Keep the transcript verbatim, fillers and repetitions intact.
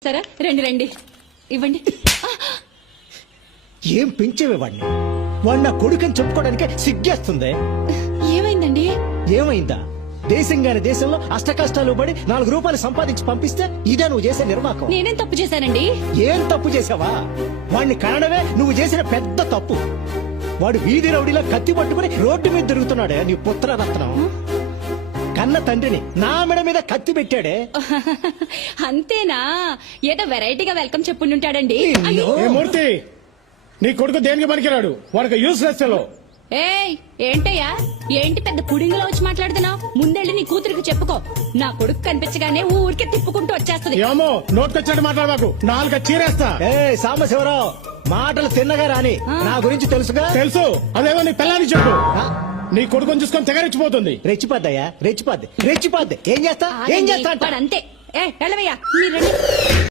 సరే రండి రండి ఇవ్వండి. ఏం పెంచేవే వాడిని? వాడు నా కొడుకని చెప్పుకోవడానికి సిగ్గేస్తుంది. ఏమైందండి? ఏమైందా? దేశంగాని దేశంలో అష్ట కష్టాలు పడి నాలుగు రూపాయలు సంపాదించి పంపిస్తే ఇదే నువ్వు చేసే నిర్వాకం. నేనేం తప్పు చేశానండి? ఏం తప్పు చేసావా? వాడిని కారణమే నువ్వు చేసిన పెద్ద తప్పు. వాడు వీధి రౌడీలో కత్తి పట్టుకుని రోడ్డు మీద తిరుగుతున్నాడే నీ పుత్రరత్నం. కన్న తండ్రిని నా మెడ మీద కత్తి పెట్టాడే. అంతేనా? ఏదో వెరైటీగా వెల్కమ్ చెప్పుంటాడండి. ఏ మూర్తి, నీ కొడుకు దేనికి పనికిరాడు, వాడికి యూస్లెస్ ఫెలో. ఏయ్ ఏంటయ్యా, ఏంటి పెద్ద పుడింగిలో వచ్చి మాట్లాడుతున్నావు? ముందెళ్ళి నీ కూతురికి చెప్పుకో. నా కొడుకు కనిపించగానే ఊరికే తిప్పుకుంటూ వచ్చేస్తది. ఏమో నోట్కొచ్చాడు మాట్లాడమాకు, నాలుక చీరేస్తా. ఏ సాంబశివరావు, మాటలు తిన్నగా రాని. నా గురించి తెలుసుగా. తెలుసు, అదేమో నీ పిల్లానికి చెప్పు. నీ కొడుకుని చూసుకొని తెగరెచ్చిపోతుంది. రెచ్చిపోద్దయ్యా, రెచ్చిపోద్ది రెచ్చిపోద్ది. ఏం చేస్తా ఏం చేస్తా అంతే. ఏ వెళ్ళవయ్యా మీరు రండి.